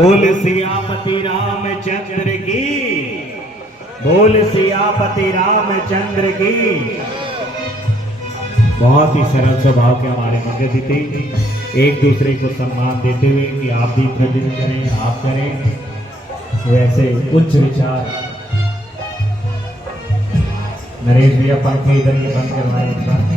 बोल सियापति रामचंद्र की, बोल सियापति रामचंद्र की। बहुत ही सरल स्वभाव के हमारे मंगल जी थे, एक दूसरे को सम्मान देते हुए कि आप भी प्रजन करें, आप करें, वैसे उच्च विचार। नरेश भैया पंखे इधर ये बंद करवाए एक बार।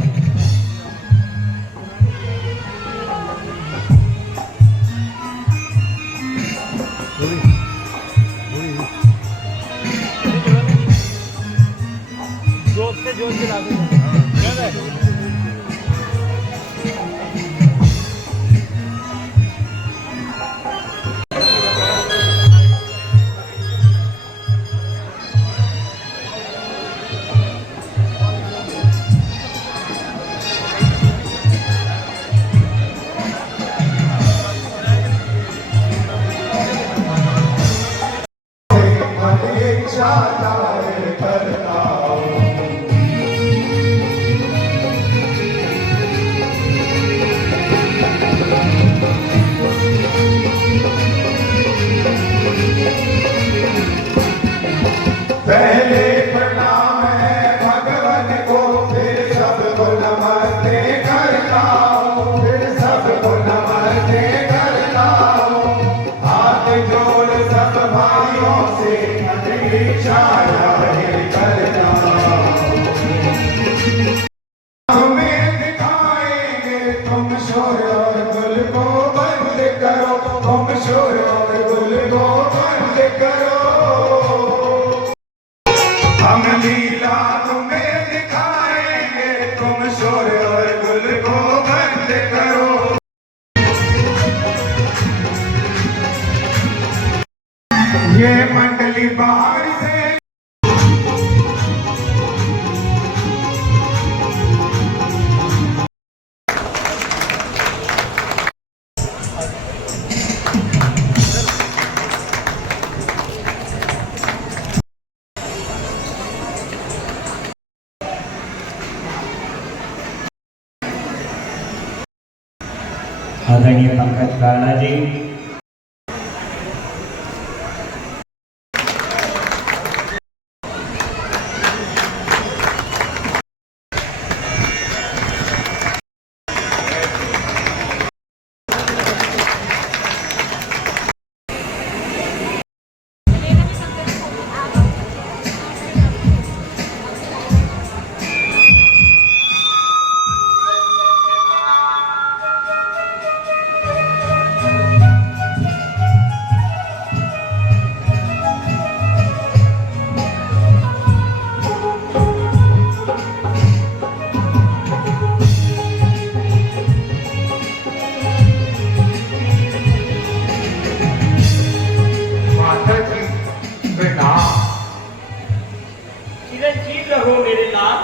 जोर से ला दो। पहले प्रणाम है भगवान को, फिर सबको नमस्ते करता हूँ, फिर सबको नमस्ते करता हूँ। हाथ जोड़ सब भाइयों से इच्छा करता हूँ। हमें दिखाएंगे तुम शोर और गुल को बंद करो, तुम शोर और गुल को बंद करो। हम लीला तुम्हें दिखाएंगे, तुम शोर और गुल को बंद करो। ये मंडली बाहर से आदरणीय पंकज काला जी, चिरंजीव रहो मेरे लाल,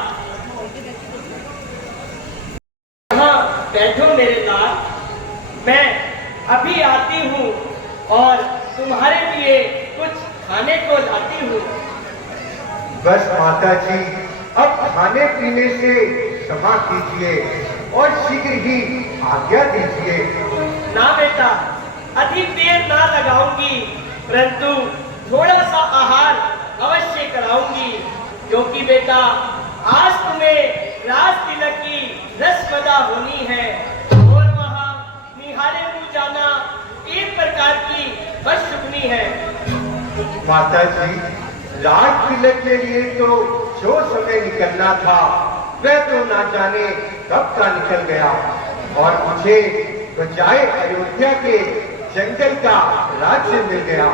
यहाँ बैठो मेरे लाल। मैं अभी आती हूँ और तुम्हारे लिए कुछ खाने को लाती हूँ। बस माता जी, अब खाने पीने से क्षमा कीजिए और शीघ्र ही आज्ञा दीजिए। ना बेटा, अधिक देर ना लगाऊंगी, परंतु थोड़ा सा आहार अवश्य कराऊंगी, क्योंकि बेटा आज तुम्हें राज तिलक की रस्म अदा होनी है और वहाँ निहारे मुँह जाना एक प्रकार की बदशुगनी है। माता जी, राज तिलक के लिए तो जो समय निकलना था वह तो ना जाने कब का निकल गया, और मुझे बजाय अयोध्या के जंगल का राज्य मिल गया।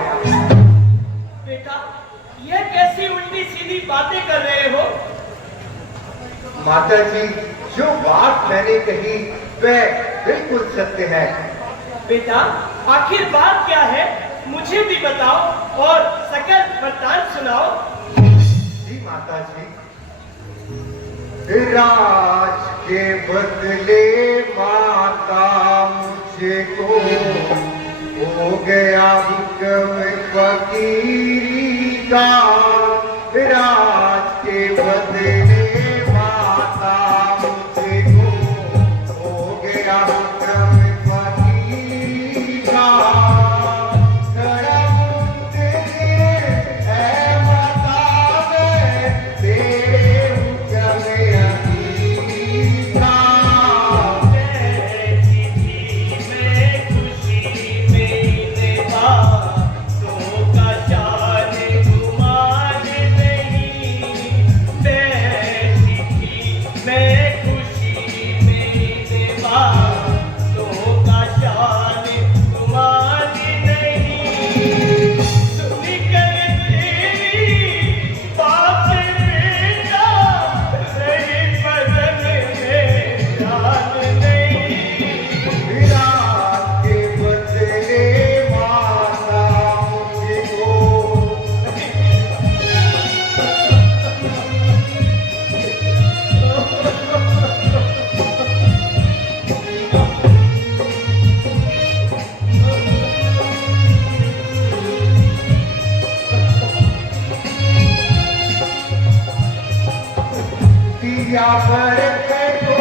बेटा, यह कैसी उल्टी सीधी बातें कर रहे हो? माता जी, जो बात मैंने कही वह बिल्कुल सत्य है। बेटा, आखिर बात क्या है, मुझे भी बताओ और सकल वृत्तांत सुनाओ। जी माता जी, राज के बदले माता मुझको हो गया हुक्म फकीरी का। राज के बदले माता मुझको हो गया हुक्म फकीरी का। दिया भरत को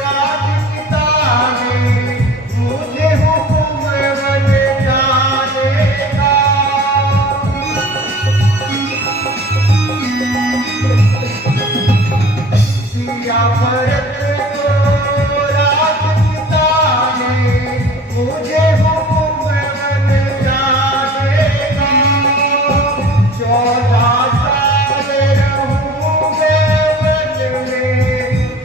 राजपिता ने मुझे हुक्म बन जानेगा। दिया भरत को राजपिता ने मुझे हुक्म बन जानेगा। 14 साल रहूंगे वन में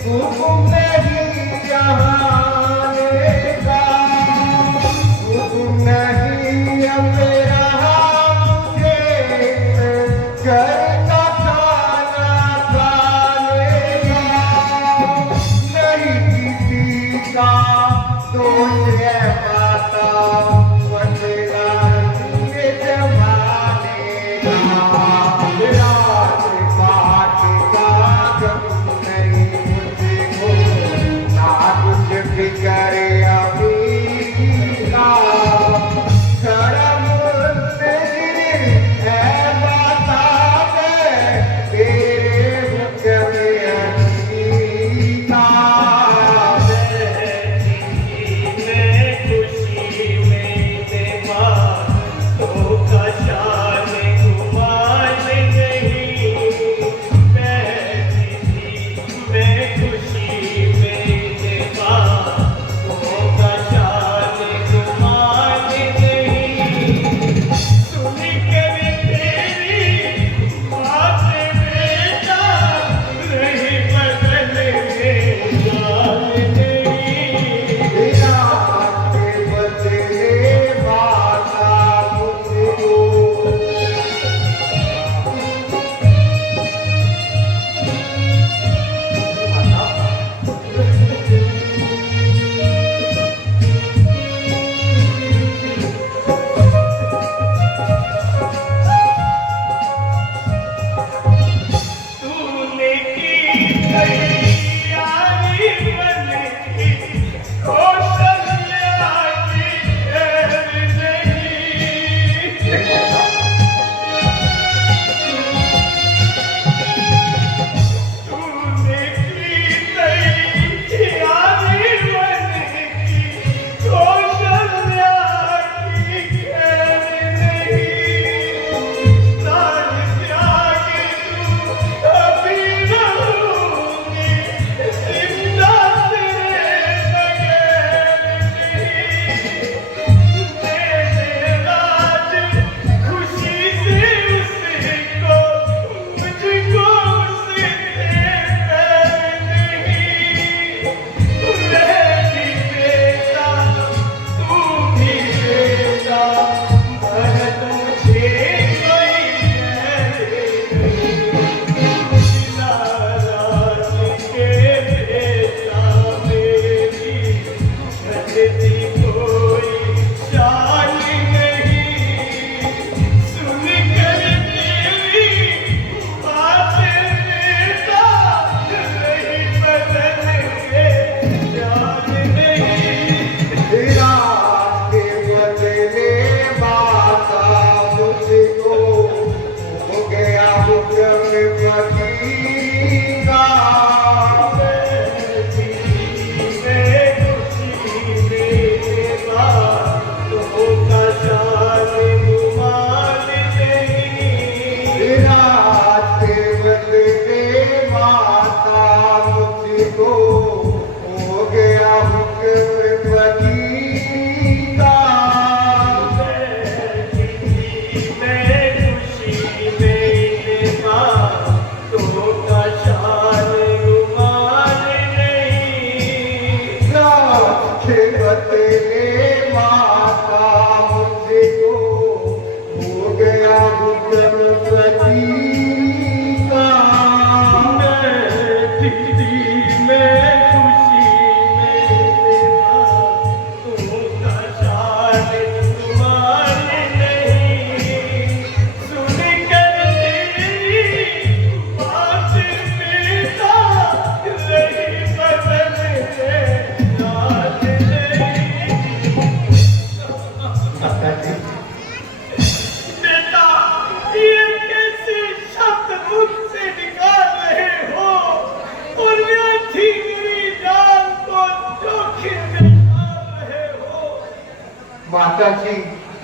माता जी,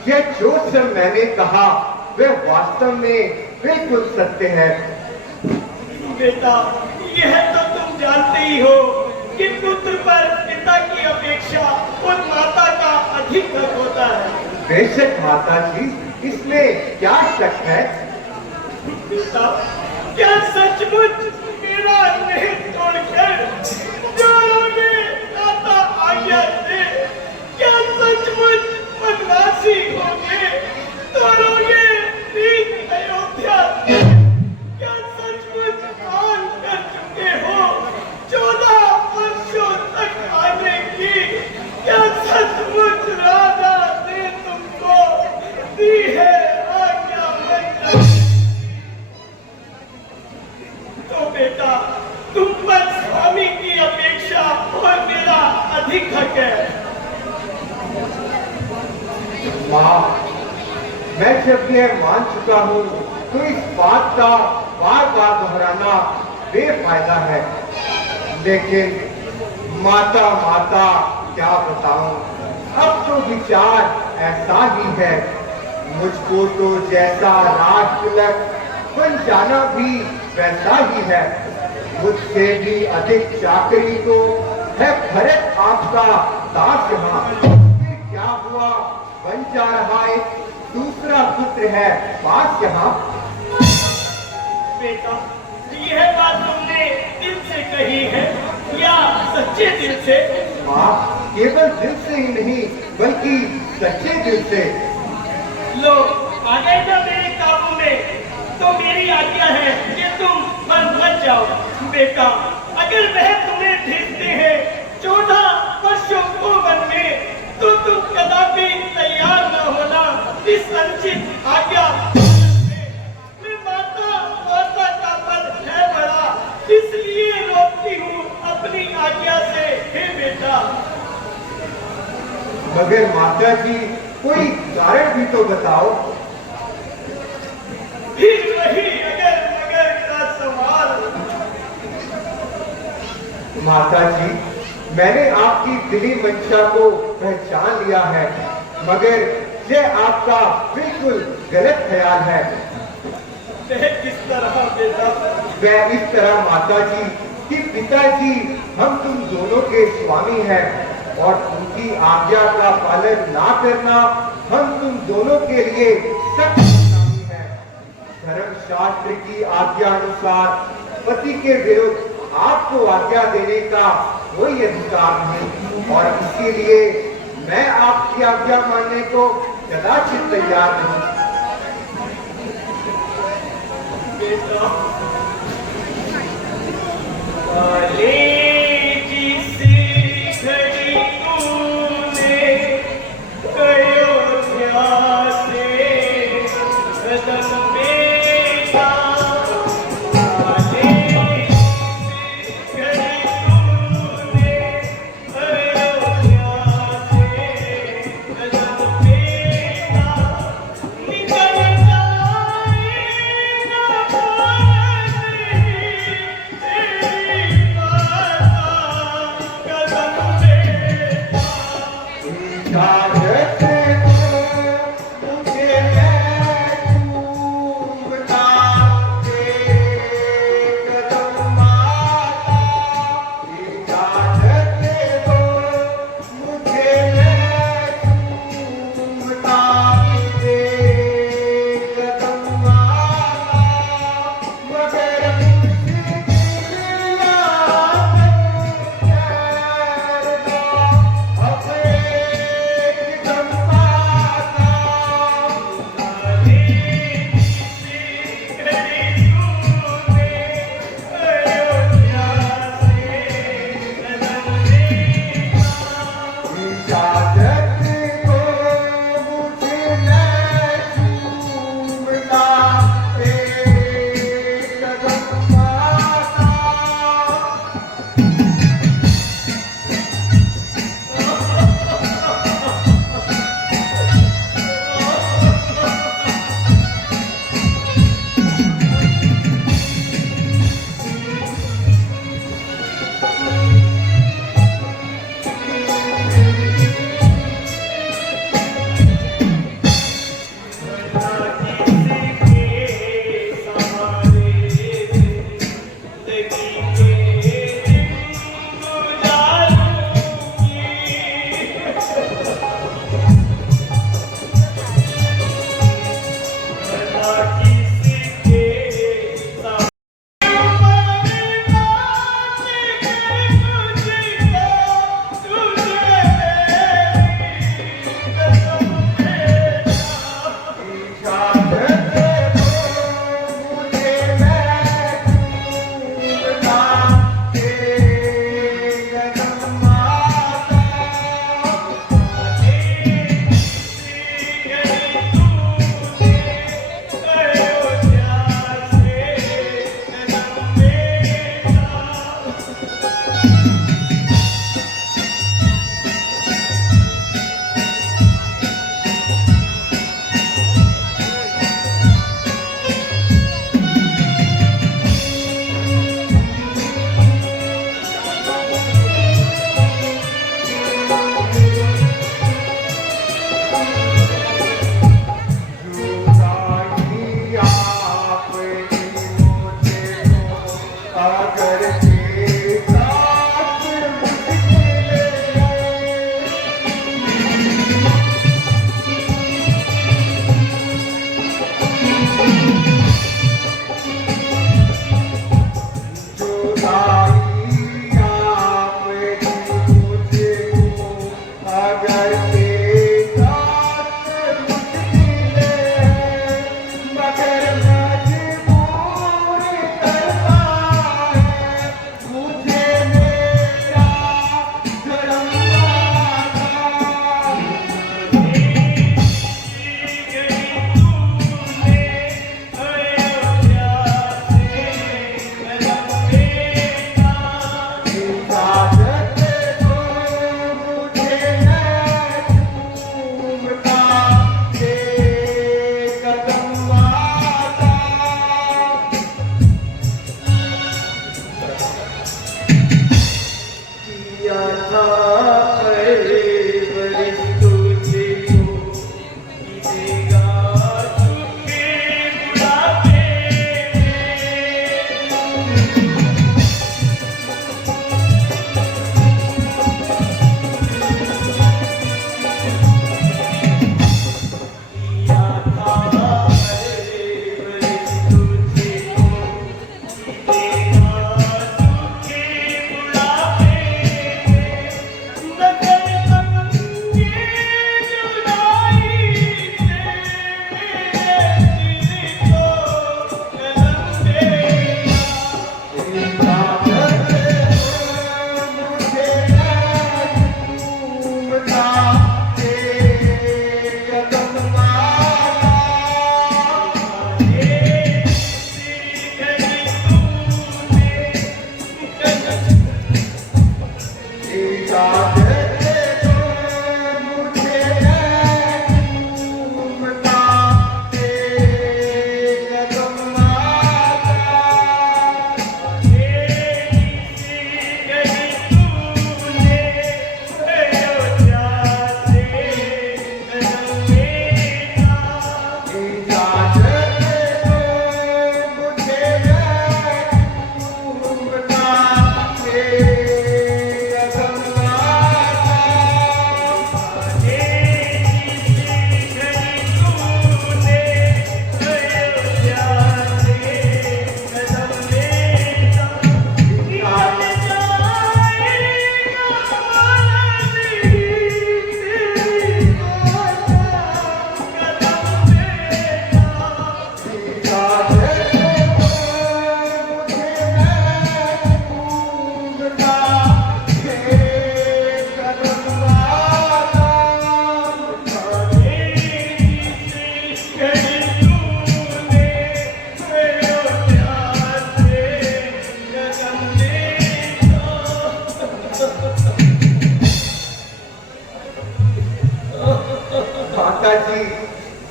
ये जो सब मैंने कहा वह वास्तव में बिल्कुल सत्य है। बेटा, यह तो तुम जानते ही हो कि पुत्र पर पिता की अपेक्षा उस माता का अधिक हक होता है। बेशक माता जी, इसमें क्या शक है? बेटा, क्या सचमुच मेरा नेह तोड़कर जाओगे दाता आज्ञा से? क्या सचमुच वनवासी होगे, तोड़ोगे रीत अयोध्या से? क्या सचमुच आन कर चुके हो 14 वर्षों तक आने की? क्या सचमुच राजा ने तुमको दी है आज्ञा? तो बेटा, तुम पर स्वामी की अपेक्षा और मेरा अधिक हक है। माँ, मैं जब यह मान चुका हूँ तो इस बात का बार बार दोहराना बेफायदा है। लेकिन माता माता क्या बताऊं, अब तो विचार ऐसा ही है। मुझको तो जैसा राज तिलक बन जाना भी वैसा ही है। मुझसे भी अधिक चाकरी तो है भरत आपका दास यहाँ। फिर क्या हुआ, बन जा रहा एक दूसरा पुत्र है पास यहाँ। बेटा, यह बात तुमने दिल से कही है या सच्चे दिल से? माँ, केवल दिल से ही नहीं बल्कि सच्चे दिल से। लो, आ गए ना मेरे काबू में, तो मेरी आज्ञा है कि तुम वन मत जाओ। बेटा, अगर वह तुम्हें भेजते हैं 14 वर्षों को वन में, तो तुम कदापि तैयार न होना इस अनुचित आज्ञा। मैं माता का पद है बड़ा, इसलिए रोकती हूँ अपनी आज्ञा से। हे बेटा, मगर माता जी, कोई कारण भी तो बताओ। फिर वही अगर मगर का सवाल। माता जी, मैंने आपकी दिली मंशा को पहचान लिया है, मगर यह आपका बिल्कुल गलत ख्याल है। वह किस तरह बेटा? वह इस तरह माता जी कि पिताजी हम तुम दोनों के स्वामी हैं और उनकी आज्ञा का पालन ना करना हम तुम दोनों के लिए सख्त सलामी है। धर्मशास्त्र की आज्ञा अनुसार पति के विरुद्ध आपको आज्ञा देने का कोई अधिकार नहीं, और इसीलिए मैं आपकी आज्ञा मानने को कदाचित तैयार नहीं। बेटा, जिसी घड़ी तूने अयोध्या से कदम बेटा, निकल जाए ना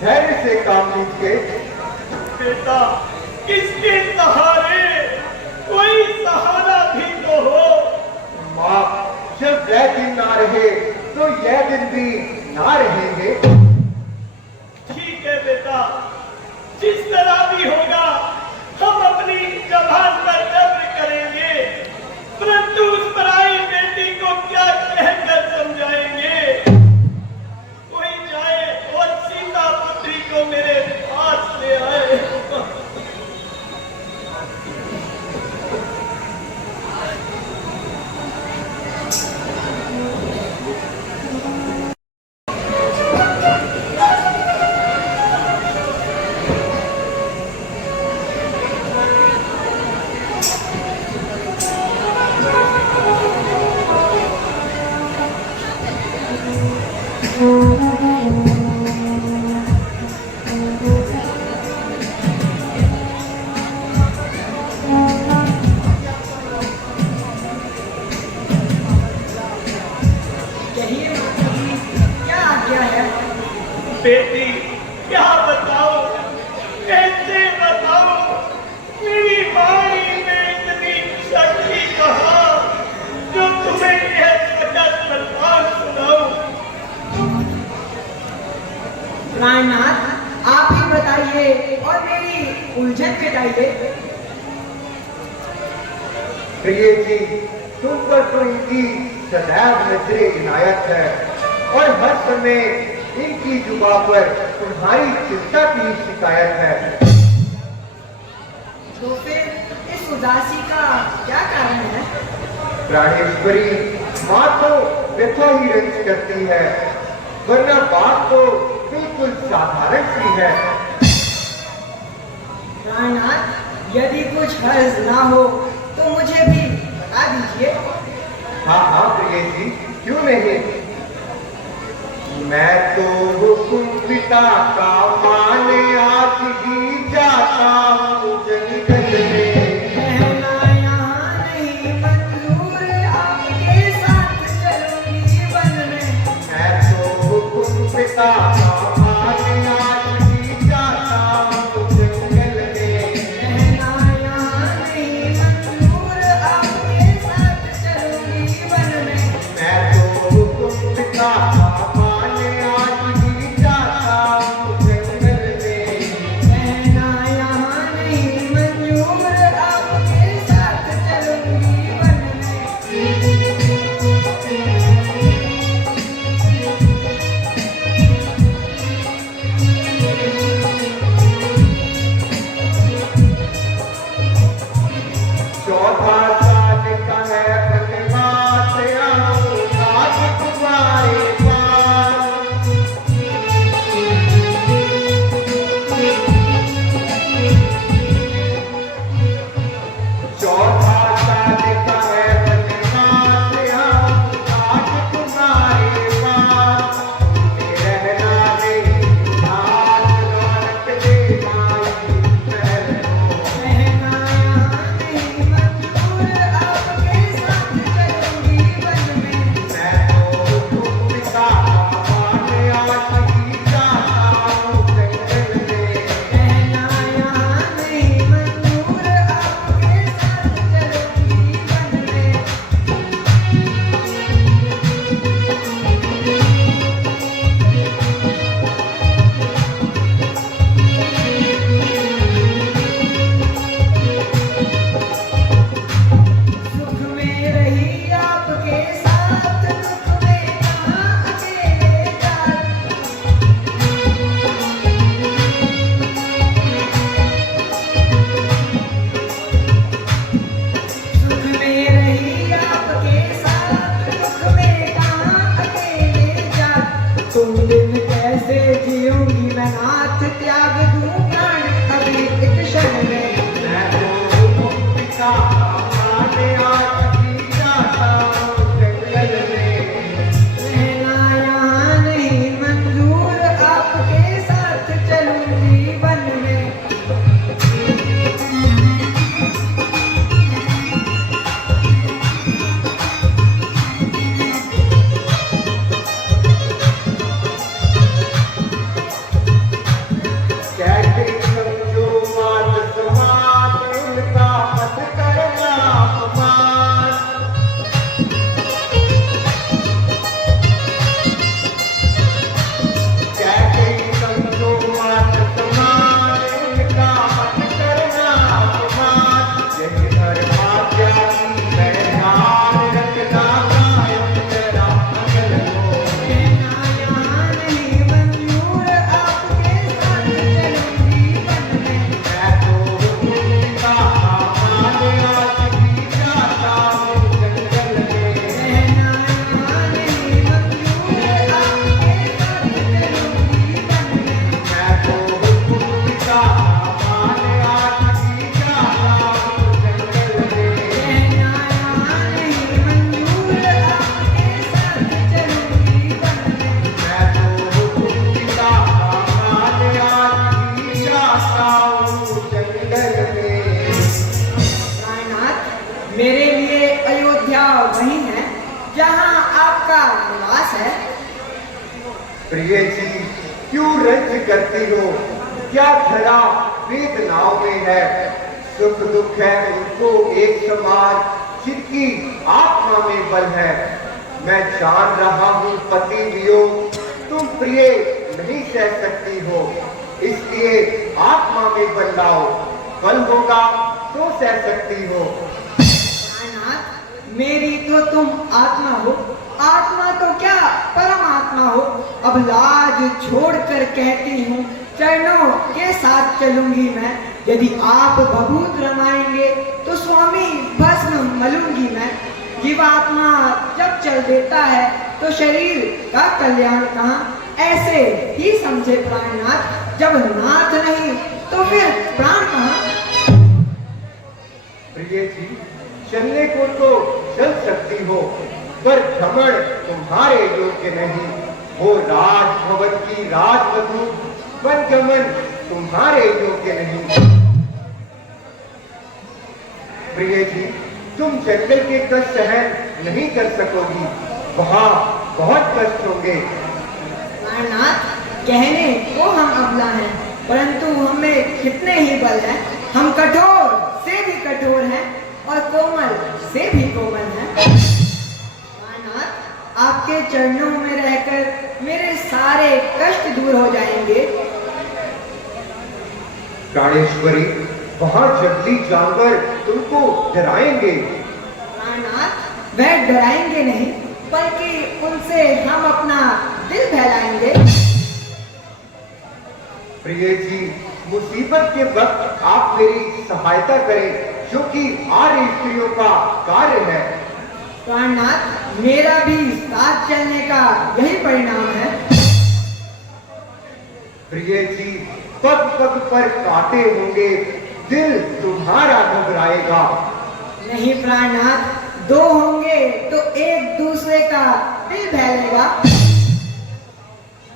धैर्य से काम लीजिए। बेटा, किसके सहारे? कोई सहारा भी तो हो। माँ, जब वह दिन ना रहे तो यह दिन भी ना रहेंगे। ठीक है बेटा, जिस तरह भी होगा हम अपनी जबान पर जब्र करेंगे, परंतु उस पराई बेटी को क्या कहकर समझाएंगे? कोई जाए और सीता पुत्री को मेरे पास ले आए। बेटी, क्या बताओ, कैसे बताओ? मेरी वाणी में इतनी शक्ति कहाँ जो तुम्हें यह सकल सलमान सुनाऊं? रायनाथ, आप ही बताइए और मेरी उलझन मिटाइए। प्रिय जी, तुम पर तो इनकी सदैव नजरे इनायत है और हर समय इनकी जुबान पर तुम्हारी चिंता की शिकायत है। तो फिर इस उदासी का क्या कारण है? प्राणेश्वरी, माँ तो व्यथा ही रंज करती है, वरना बात तो बिल्कुल साधारण सी है। रायनाथ, यदि कुछ हर्ज ना हो तो मुझे भी बता दीजिए। हाँ हाँ प्रिय जी, क्यों नहीं। मैं तो हुकुम पिता का माने आज ही जाता हूँ जंगल में। कहना यहाँ नहीं मंजूर, आपके साथ चलूंगी वन में। मैं तो हुकुम पिता का माने आज ही जाता हूँ जंगल में। कहना यहाँ नहीं मंजूर, आपके साथ चलूंगी वन में। मैं तो हुकुम पिता का जहाँ आपका निवास है। प्रिय जी, क्यों रंज करती हो? क्या धरा वेदनाओं में है? सुख दुख है उनको एक समान, जिनकी आत्मा में बल है। मैं जान रहा हूँ पति वियोग तुम प्रिय नहीं सह सकती हो, इसलिए आत्मा में बल लाओ, बल होगा तो सह सकती हो। प्राणनाथ, मेरी तो तुम आत्मा हो, आत्मा तो क्या परमात्मा हो। अब लाज छोड़कर कहती हूँ, चरणों के साथ चलूंगी मैं। यदि आप भभूत रमाएंगे तो स्वामी भस्म मलूंगी मैं। जीवात्मा जब चल देता है तो शरीर का कल्याण कहाँ, ऐसे ही समझे प्राणनाथ। जब नाथ नहीं तो फिर प्राण कहाँ। प्रिय जी, चलने को तो चल सकती हो, पर भ्रमण तुम्हारे योग्य नहीं। वो राजभवन की राजवधू वनगमन तुम्हारे योग्य नहीं। प्रिय जी, तुम जंगल के कष्ट सहन नहीं कर सकोगी, वहां बहुत कष्ट होंगे। प्राणनाथ, कहने को हम अबला हैं, परंतु हमें कितने ही बल हैं। हम कठोर से भी कठोर हैं और कोमल से भी कोमल हैं। प्राणनाथ, आपके चरणों में रहकर मेरे सारे कष्ट दूर हो जाएंगे। प्राणेश्वरी, वहां जंगली जानवर तुमको डराएंगे। प्राणनाथ, वह डराएंगे नहीं, बल्कि उनसे हम अपना दिल बहलाएंगे। प्रिय जी, मुसीबत के वक्त आप मेरी सहायता करें, जो कि आर्य स्त्रियों का कार्य है। प्राणनाथ, मेरा भी साथ चलने का यही परिणाम है। प्रिय जी, पग पग पर कांटे होंगे, दिल तुम्हारा घबराएगा। नहीं प्राणनाथ, दो होंगे तो एक दूसरे का दिल बहलेगा।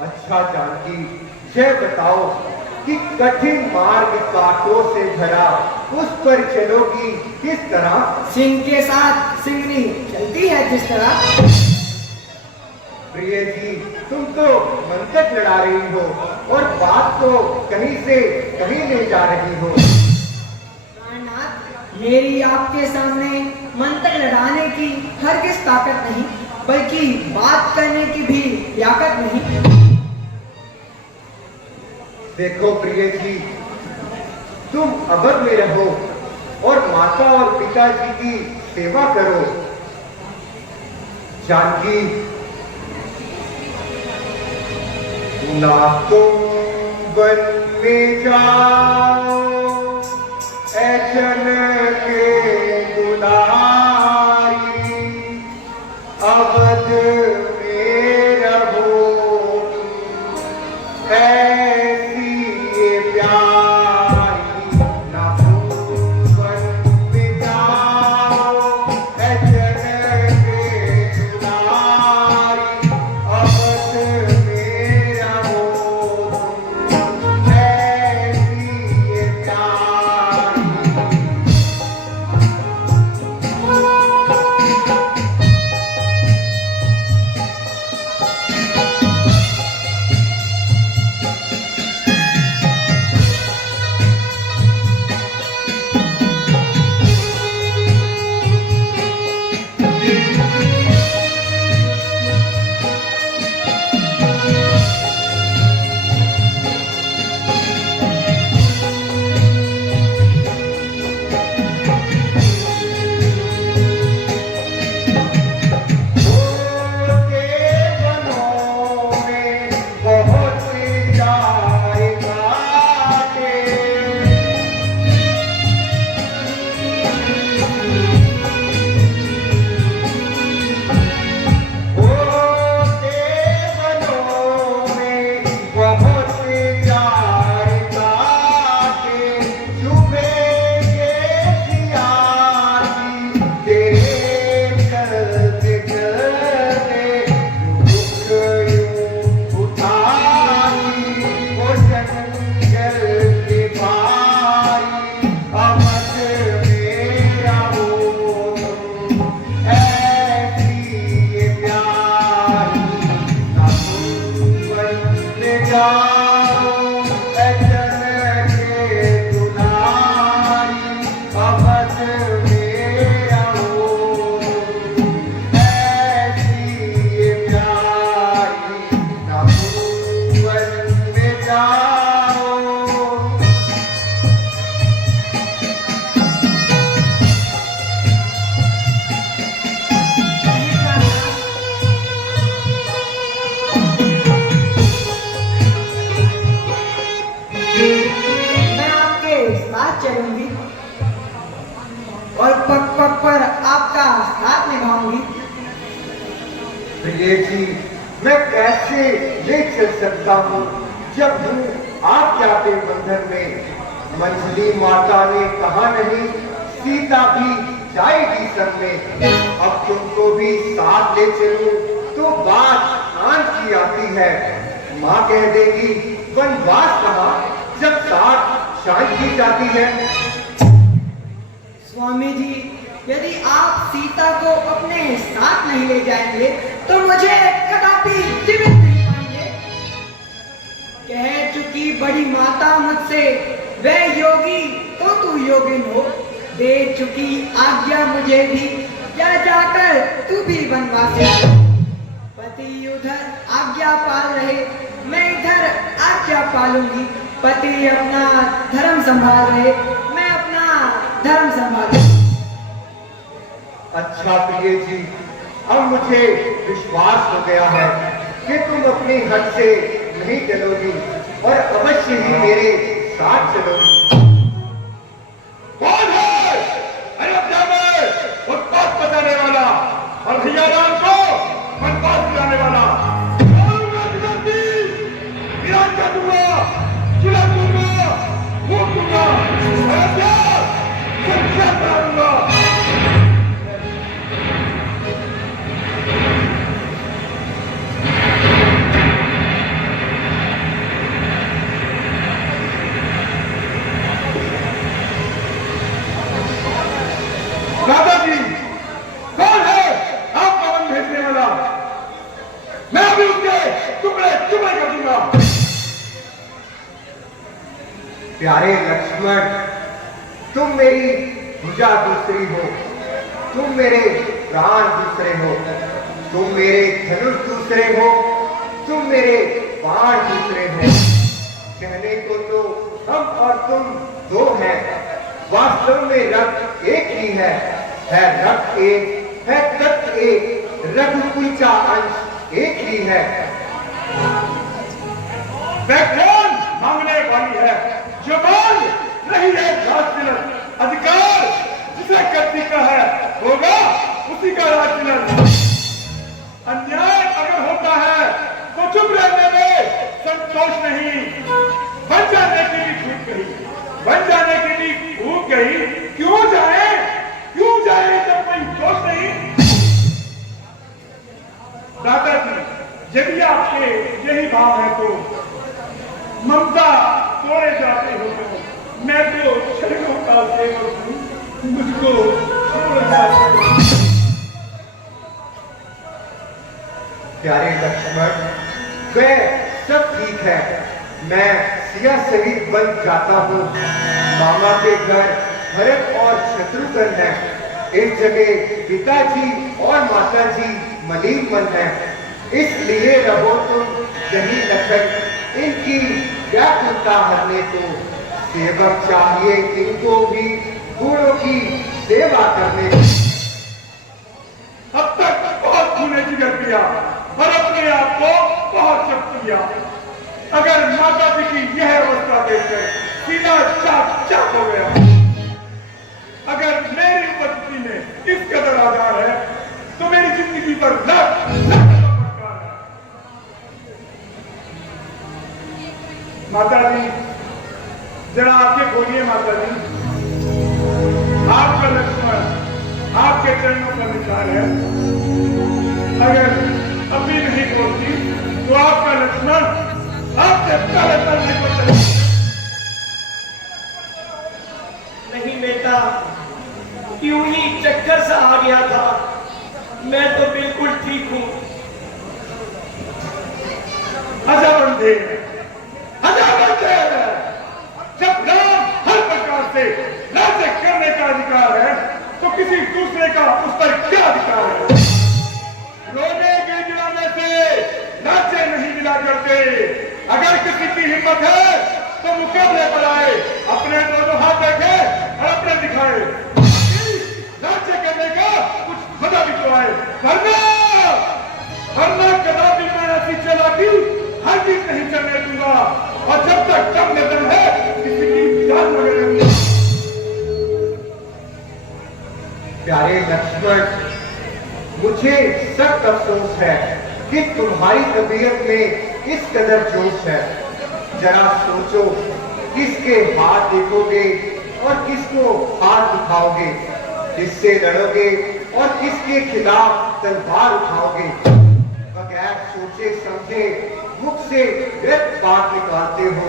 अच्छा जानकी, यह बताओ कि कठिन मार्ग कांटों से भरा, उस पर चलोगी किस तरह? सिंह के साथ सिंगनी चलती है जिस तरह। प्रिय जी, तुम तो मंतक लड़ा रही हो और बात तो कहीं से कहीं ले जा रही हो। प्राणनाथ, मेरी आपके सामने मंतक लड़ाने की हरगिज ताकत नहीं, बल्कि बात करने की भी लियाकत नहीं। देखो प्रिय जी, तुम अवध में रहो और माता और पिताजी की सेवा करो। जानकी, ना तुम वन में जाओ ऐ जनक दुलारी, अवध में रहो ऐसी ये प्यारी। ना तुम वन में जाओ ऐ जनक दुलारी, अवध में रहो ऐसी ये प्यारी। साथ निभाऊंगी। प्रिय जी, मैं कैसे ले चल सकता हूँ जब हूँ आज्ञा के बंधन में। मंझली माता ने कहा नहीं, सीता भी जाएगी संग में। अब तुमको भी साथ ले चलूं तो बात आन की आती है। माँ कह देगी वनवास कहा जब साथ शांत की जाती है। स्वामी जी, यदि आप सीता को अपने साथ नहीं ले जाएंगे तो मुझे कदापि जीवित नहीं पाएंगे। कह चुकी बड़ी माता मुझसे, वह योगी तो तू योगिन हो। दे चुकी आज्ञा मुझे भी, जा जाकर तू भी वनवासी। पति उधर आज्ञा पाल रहे, मैं इधर आज्ञा पालूंगी। पति अपना धर्म संभाल रहे, मैं अपना धर्म संभालूंगी। अच्छा प्रिय जी, अब मुझे विश्वास हो गया है कि तुम अपनी हद से नहीं चलोगी और अवश्य ही मेरे साथ चलोगी। कौन है अयोध्या में उत्पात बचाने वाला और भैया राम को वनवास दिलाने वाला? ईरान का दूंगा, किला दूंगा, भूख दूंगा, अयोध्या संख्या करा दूंगा। दादाजी, कौन है आपका वन भेजने वाला? मैं अभी उसके टुकड़े टुकड़े कर दूंगा। प्यारे लक्ष्मण, तुम मेरी भुजा दूसरी हो, तुम मेरे प्राण दूसरे हो, तुम मेरे धनुष दूसरे हो, तुम मेरे बाण दूसरे हो। कहने को तो हम और तुम दो हैं, वास्तव में रक्त एक ही है रक्त एक, है तत्व एक, रघुकुल का अंश एक ही है। व्याख्यान मांगने वाली है, जो मांग नहीं है राजतिलक। अधिकार जिसे करती का है होगा उसी का राजतिलक। अन्याय अगर होता है तो चुप रहने में संतोष नहीं। बन जाने की भी छूट गई, बन जाने की भी भूख गई। क्यों जाए जब कोई दोष नहीं? दादाजी, यदि आपके यही भाव है तो ममता तोड़े जाते हो तो मैं तो क्षणों का सेवक हूं, मुझको छोड़ जाते। प्यारे लक्ष्मण, वह सब ठीक है, मैं सिया सहित बन जाता हूँ। मामा के घर भरत और शत्रुघ्न है, इस जगह पिताजी और माताजी मलिन मन है। इसलिए रहो तुम यही लखन, इनकी व्याकुलता हरने को। सेवक चाहिए इनको भी गुणों की सेवा करने को। अब तक बहुत खूने जिगर किया और अपने आप को बहुत जब्त किया। अगर माता जी की यह अवस्था देखकर सीना चाक चाक हो गया, अगर मेरी उपस्थिति में इस कदर आधार है तो मेरी जिंदगी पर लग माता जी, जरा आके बोलिए माता जी। आपका लक्ष्मण आपके चरणों पर निशान है। अगर अभी नहीं बोलती तो आपका लक्ष्मण आपसे पहले करने को चले। नहीं बेटा, यूं ही चक्कर सा आ गया था, मैं तो बिल्कुल ठीक हूँ। जब राम हर प्रकार से राज्य करने का अधिकार है तो किसी दूसरे का उस पर क्या अधिकार है? रोने गिड़गिड़ाने से राज्य नहीं मिला करते। अगर किसी की हिम्मत है तो मुकाबले पर आए, अपने दोनों हाथ रखे और अपने दिखाए। राज्य करने का कुछ मजा भी तो आए, वरना कदापि मैं ऐसी चालाकी हर चीज नहीं चलने दूंगा। और जब तक दम में दम है किसी की जान वगैरह। प्यारे लक्ष्मण, मुझे सख्त अफसोस है कि तुम्हारी तबीयत में इस कदर जोश है। जरा सोचो, किसके हाथ देखोगे और किसको हाथ उठाओगे, किससे लड़ोगे और किसके खिलाफ तलवार उठाओगे। बगैर सोचे समझे मुख से व्यर्थ बात निकालते हो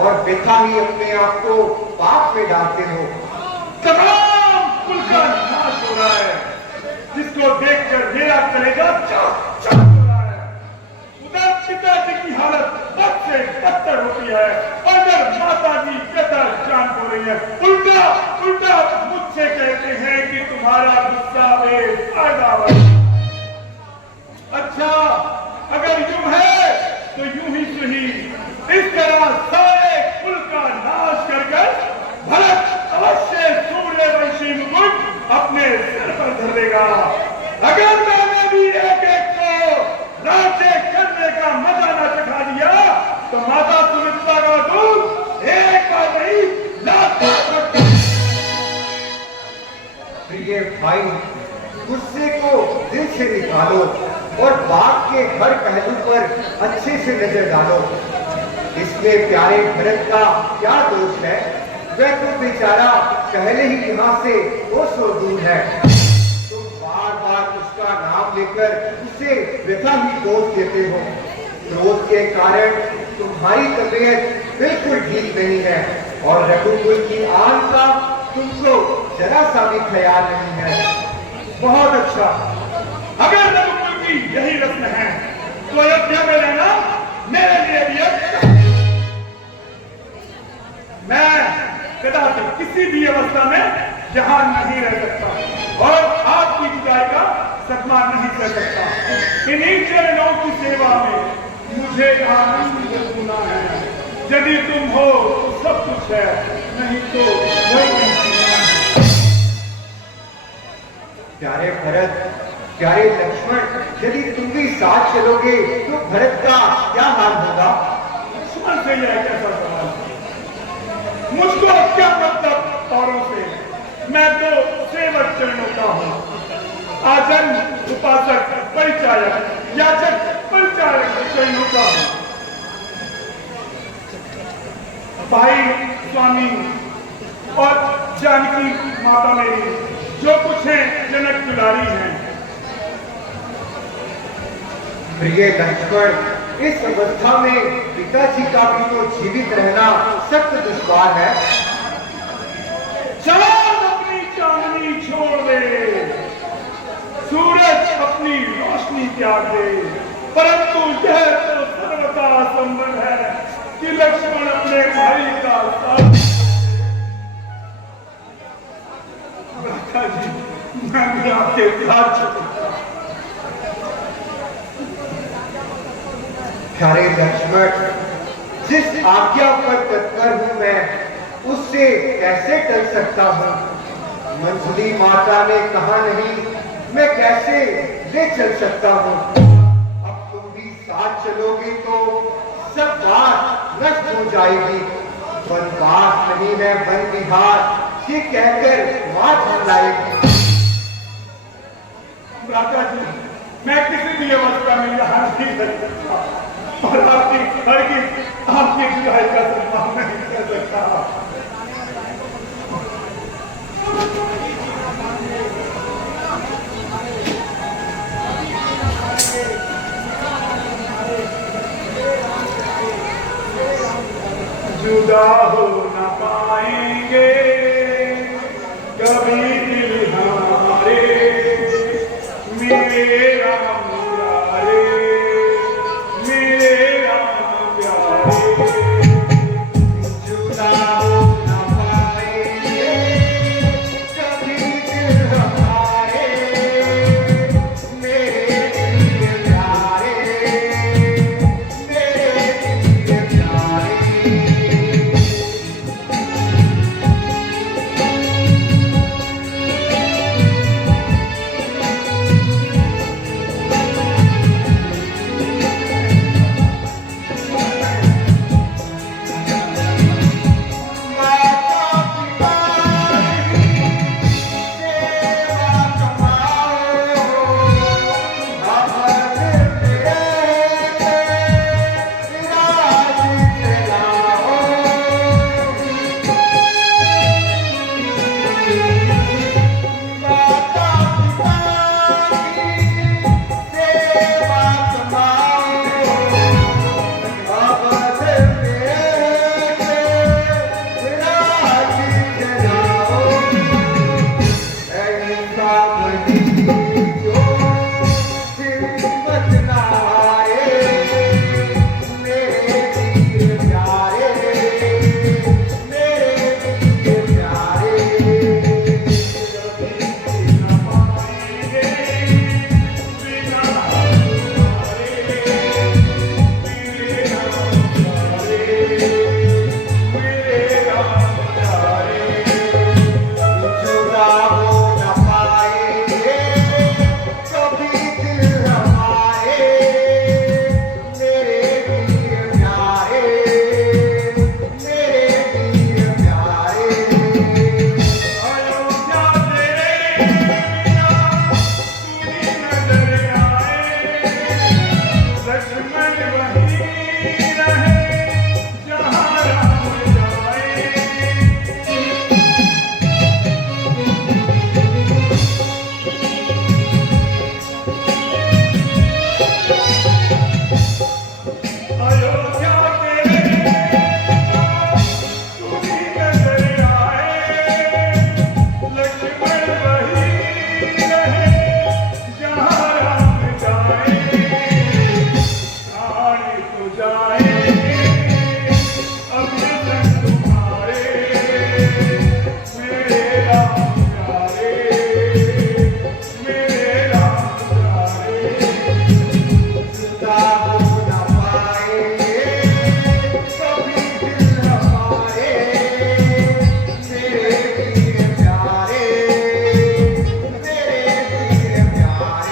और बेथा ही अपने आप को पाप में डालते हो। तमाम कुल का नाश हो रहा है, जिसको देखकर मेरा कलेजा चाक चाक हो रहा है। उधर पिताजी की हालत बद से बदतर होती है और इधर माता जी बेहतर जान हो रही है। उल्टा उल्टा मुझसे कहते हैं कि तुम्हारा गुस्सा बेफायदा है। अच्छा, अगर यूं है तो यूं ही सही, इस तरह सारे कुल का नाश कर भरत अवश्य सूर्यवंशी मुकुट अपने सिर पर धर लेगा। अगर मैंने भी एक एक को राज्य करने का मजा न चखा दिया तो माता सुमित्रा का दूध एक बार नहीं लाख बार। प्रिय भाई, गुस्से को दिल से निकालो और बात के हर पहलू पर अच्छे से नजर डालो। इसमें प्यारे भरत का क्या दोष है? वह तो बेचारा पहले ही यहाँ से 200 दूर है। तुम बार बार उसका नाम लेकर उसे व्यथा ही दोष देते हो। क्रोध के कारण तुम्हारी तबीयत बिल्कुल ठीक नहीं है और रघुकुल की आन का तुमको जरा सा भी ख्याल नहीं है। बहुत अच्छा, अगर रघुकुल की यही रस्म है तो अयोध्या में रहना मेरे लिए भी अच्छा। मैं कदापि किसी भी अवस्था में यहाँ नहीं रह सकता और आपकी जुदाई का सदमा नहीं कर सकता। इन्हीं चरणों की सेवा में मुझे आनंद होना है। यदि तुम हो तो सब कुछ है, नहीं तो घर में सीमा है। प्यारे भरत, प्यारे लक्ष्मण, यदि तुम भी साथ चलोगे तो भरत का क्या हाल होगा? लक्ष्मण से यह कैसा सवाल? मुझको क्या मतलब औरों से? मैं तो सेवक चरणों का हूँ। आजन उपासक परिचायक याचक परिचारक चरणों का हूँ। भाई स्वामी और जानकी माता मेरी जो कुछ है जनक दुलारी है। प्रिय लक्ष्मण, इस अवस्था में पिताजी का भी तो जीवित रहना सख्त दुश्वार है। चांद अपनी चांदनी छोड़ दे, सूरज अपनी रोशनी त्याग दे, परंतु यह तो सर्वथा असंभव है कि लक्ष्मण अपने भाई का साथ। भ्राता जी, मैं भी आपके प्यार चुका। प्यारे लक्ष्मण, जिस आज्ञा पर तत्पर हूं मैं, उससे कैसे टल सकता हूं? मंजुली माता ने कहा नहीं, मैं कैसे ले चल सकता हूं? अब तुम भी साथ चलोगे तो सब बात नष्ट हो जाएगी। वनवास नहीं है वन विहार, ये कहकर मां झुलाएगी। भ्राता जी, मैं किसी भी अवस्था में यहाँ नहीं रह सकता और आपकी जुदाई का सम्मान नहीं कर सकता। जुदा हो न पाएंगे कभी दिल हमारे, मेरे राम प्यारे, मेरे राम प्यारे। जुदा हो न पाएंगे कभी दिल हमारे, मेरे दिल प्यारे, मेरे दिल प्यारे। सावरी जो हिम्मत ना हारे, मेरे वीर प्यारे, मेरे वीर प्यारे। जुदा हो न पाएंगे कभी दिल हमारे, मेरे वीर प्यारे, मेरे वीर प्यारे। अयोध्या तेरे बिना तूने नजर आए, लक्ष्मण वहीं रहे जहाँ राम जाए। अयोध्या तेरे बिना तूने नजर आए, लक्ष्मण वहीं रहे जहाँ राम जाए। प्राण तो जाएंगे अपने संग तुम्हारे, मेरे राम प्यारे, मेरे राम प्यारे। जुदा हो न पाएंगे कभी दिल हमारे, मेरे वीर प्यारे, मेरे वीर प्यारे।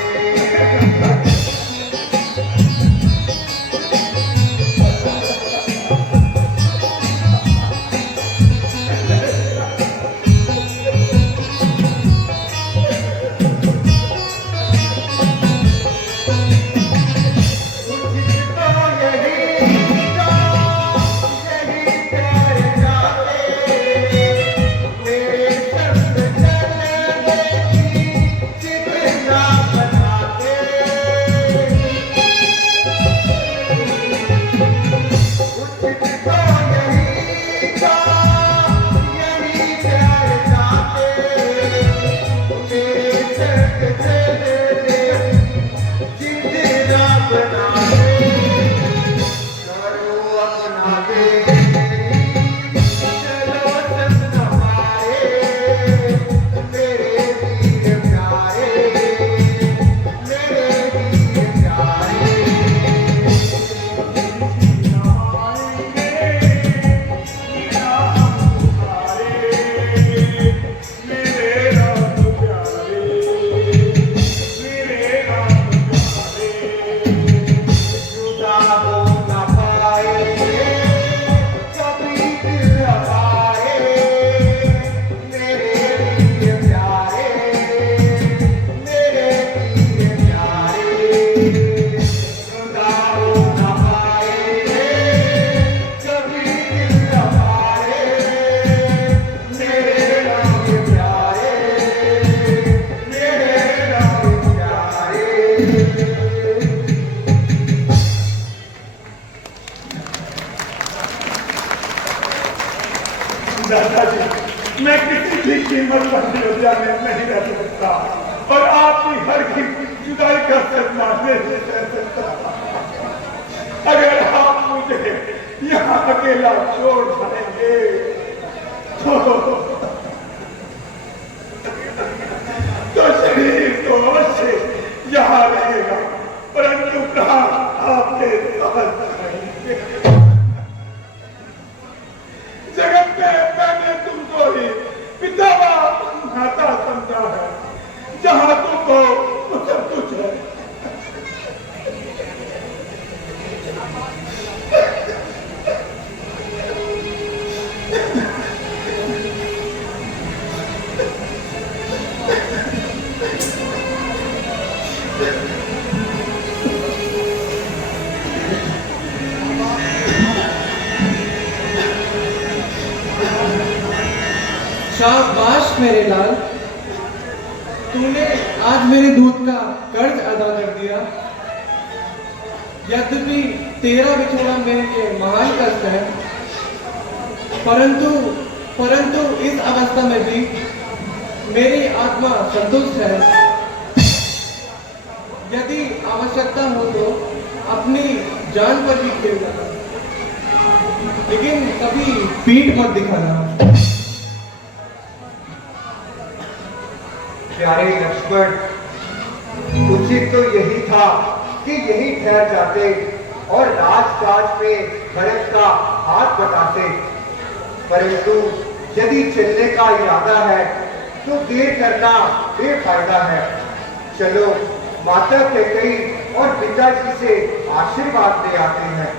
दादाजी, मैं किसी भी कीमत पर अयोध्या में नहीं रह सकता और आपकी हर की जुदाई का सदमा नहीं रह सकता। अगर आप मुझे यहाँ अकेला छोड़ जाएंगे तो शरीर तो अवश्य यहाँ रहेगा, परंतु प्राण आपके साथ रहेंगे। जगत में मैंने तुमको ही पिता माता समझा है, जहाँ तुमको वो सब कुछ है। शाबाश मेरे लाल, तूने आज मेरे दूध का कर्ज अदा कर दिया। यद्यपि तेरा बिछोड़ा मेरे लिए महान कष्ट है, परंतु इस अवस्था में भी मेरी आत्मा संतुष्ट है। यदि आवश्यकता हो तो अपनी जान पर भी खेल जाना, लेकिन कभी पीठ मत दिखाना। प्यारे लक्ष्मण, उचित तो यही था कि यही ठहर जाते और राजकाज में भरत का हाथ बटाते, परंतु यदि चलने का इरादा है तो देर करना बेफायदा है। चलो माता कैकेयी और पिताजी से आशीर्वाद ले आते हैं।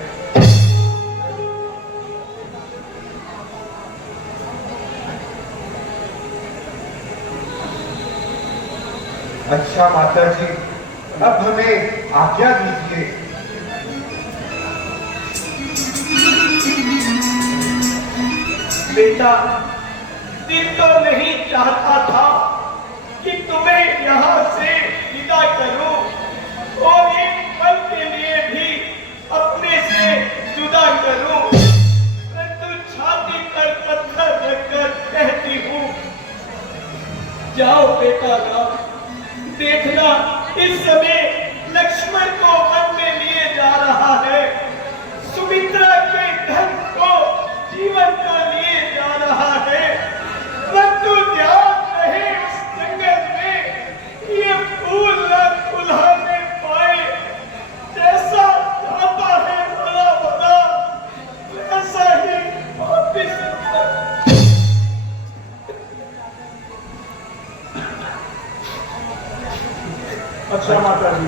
अच्छा माता जी, अब हमें आज्ञा दीजिए। बेटा, दिल तो नहीं चाहता था कि तुम्हें यहाँ से विदा करूं और एक पल के लिए भी अपने से जुदा करूं, परंतु छाती पर पत्थर रखकर कहती हूँ, जाओ बेटा जाओ। देखना इस समय लक्ष्मण को वन में लिए जा रहा है, सुमित्रा के धन को, जीवन को लिए जा रहा है, परंतु ध्यान रहे उस जंगल में ये फूल न फुलाने पाए। जैसा जाता है बड़ा बड़ा, वैसा ही वापिस आता है। अच्छा माता जी।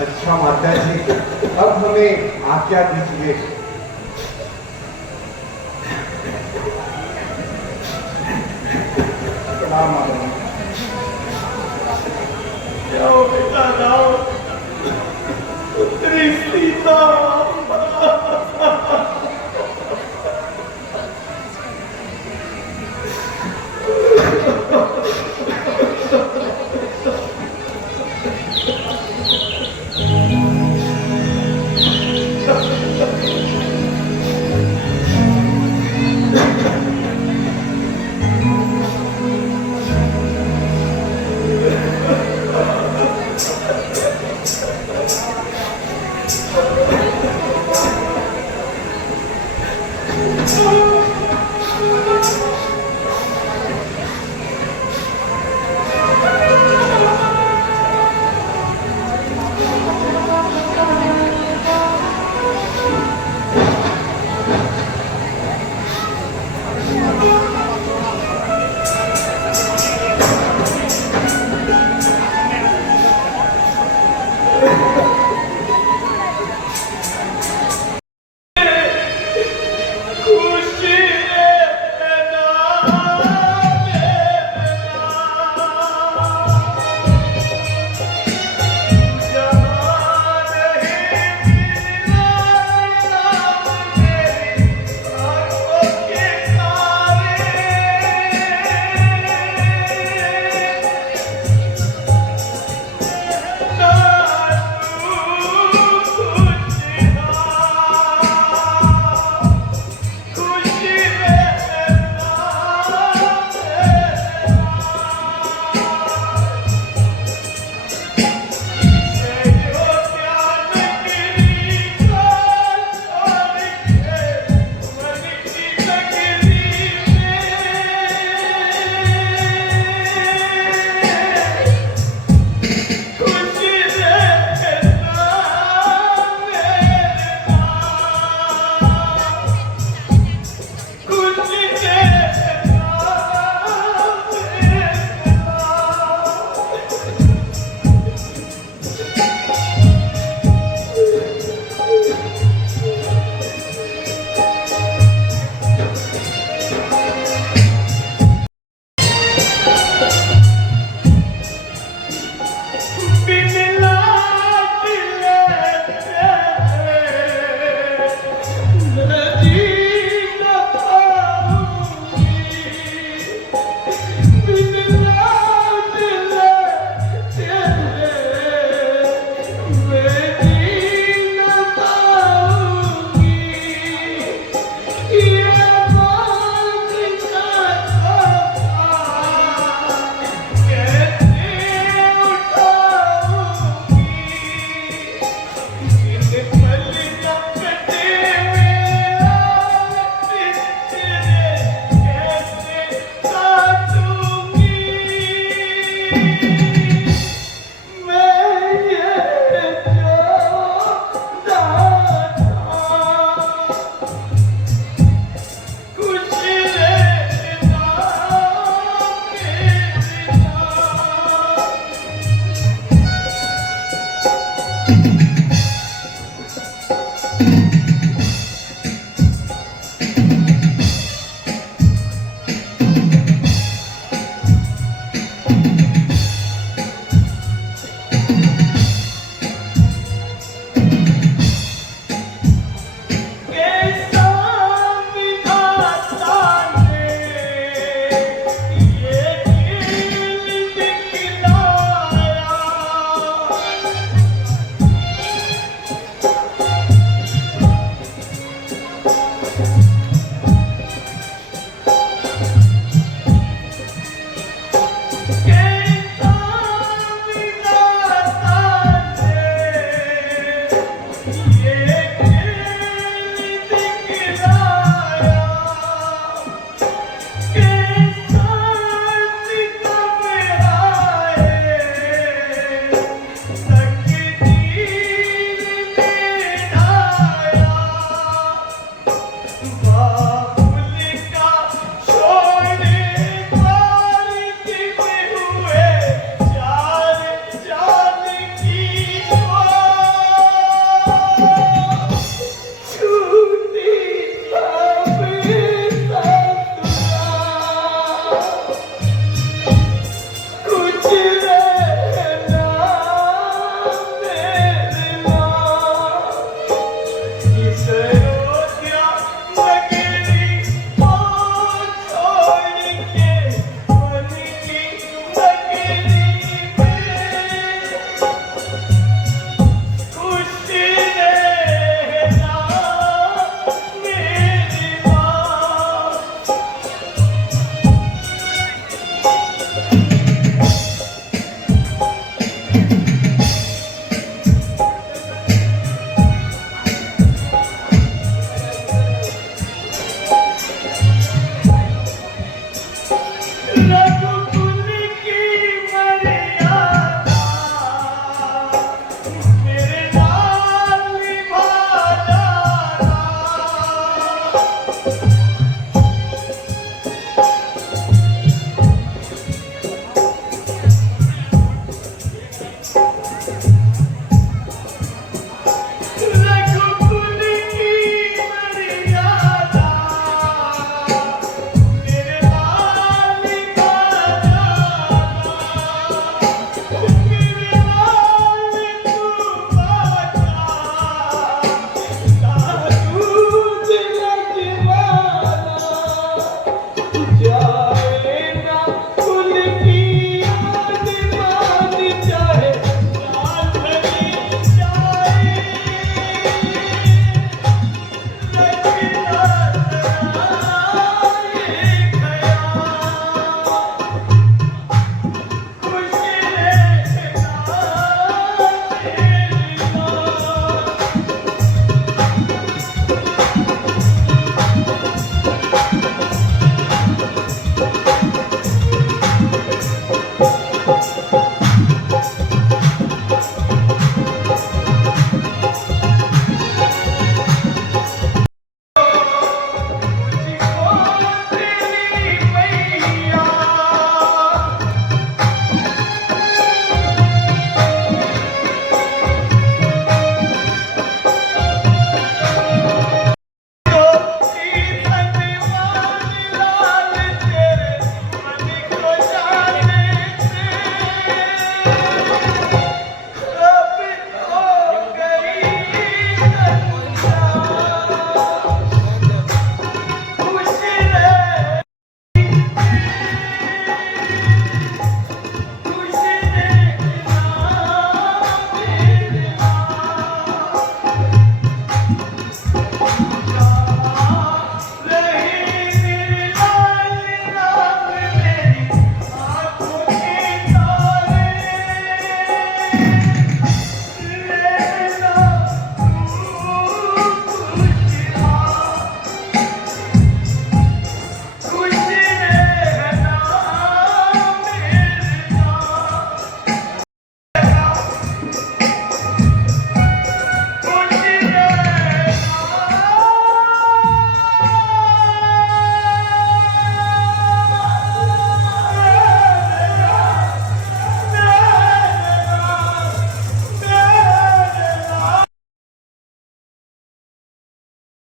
अच्छा माता जी, अब हमें आज्ञा दीजिए। प्रणाम माता जी। जाओ बेटा जाओ, पुत्री सीता